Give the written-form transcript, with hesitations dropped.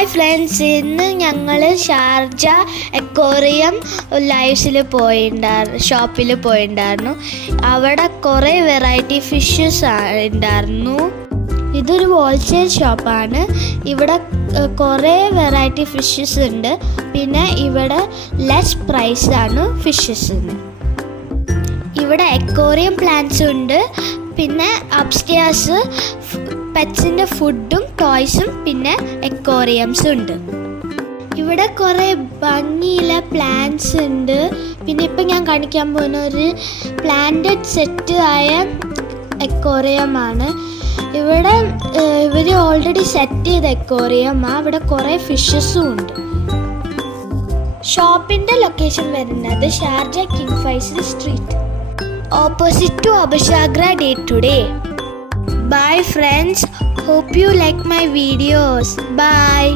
Hi friends, ഇന്ന് ഞങ്ങൾ Sharjah aquarium ലൈവ്സിൽ ഷോപ്പിൽ പോയിട്ടുണ്ടായിരുന്നു. അവിടെ കുറേ വെറൈറ്റി ഫിഷസ് ഉണ്ടായിരുന്നു. ഇതൊരു ഹോൾസെയിൽ ഷോപ്പാണ്. ഇവിടെ കുറേ വെറൈറ്റി ഫിഷസ് ഉണ്ട്. പിന്നെ ഇവിടെ ലെസ് പ്രൈസാണ് ഫിഷസിന്. ഇവിടെ അക്വേറിയം പ്ലാന്റ്സ് ഉണ്ട്. പിന്നെ അപ്സ്റ്റേഴ്സ് പെറ്റ്സിൻ്റെ ഫുഡും ടോയ്സും പിന്നെ അക്വേറിയംസും ഉണ്ട്. ഇവിടെ കുറേ ഭംഗിയുള്ള പ്ലാന്റ്സ് ഉണ്ട്. പിന്നെ ഇപ്പം ഞാൻ കാണിക്കാൻ പോകുന്ന ഒരു പ്ലാന്റഡ് സെറ്റ് ആയ അക്വേറിയമാണ്. ഇവിടെ ഇവർ ഓൾറെഡി സെറ്റ് ചെയ്ത അക്വേറിയമാണ്. ഇവിടെ കുറേ ഫിഷസും ഉണ്ട്. ഷോപ്പിൻ്റെ ലൊക്കേഷൻ വരുന്നത് Sharjah King Faisal street, opposite to Abhishagra Day Today. Bye friends, hope you like my videos. Bye.